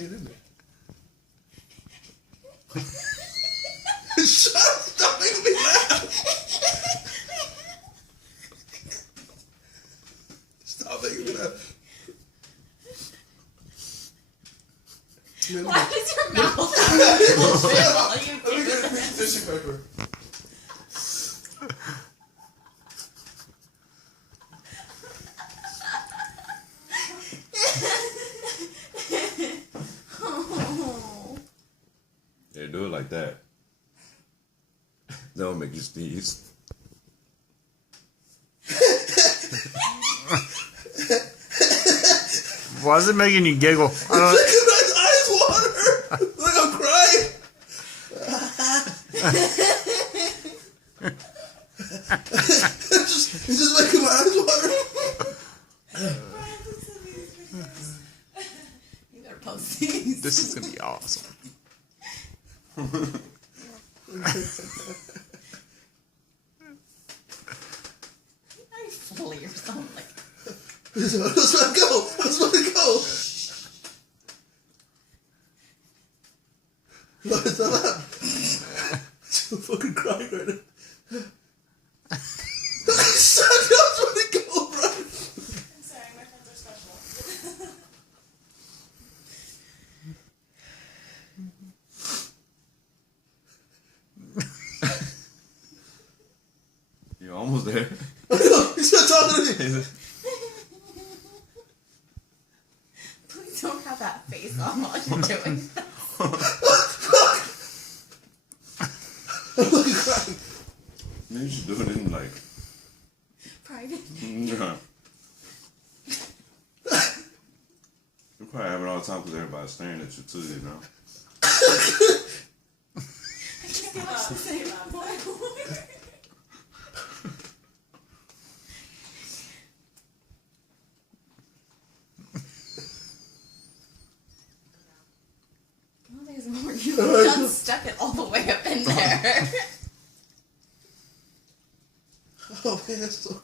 get in there. Shut up! Stop making me laugh! Stop making me laugh. Why does your mouth have while you Let me do get a this? piece of tissue paper. Yeah, do it like that. That'll make you sneeze. Why is it making you giggle? I don't. Look at my eyes water. Look, I'm crying. It's just making my eyes water. You better post these. This is gonna be awesome. I fully or something like. Let's let go. Let's let it go. No, it's not loud. I'm fucking crying right now. Stop, just let it go, bro. I'm sorry, my friends are special. You're almost there. I know, he's not talking to me. Please don't have that face on while you're doing that. I'm fucking crying. Maybe you should do it in like. Private. Yeah. You probably have it all the time because everybody's staring at you too, you know. I can't get much to say about that. Oh, there's more. You done stuck it all the way up in there. Oh man, that's so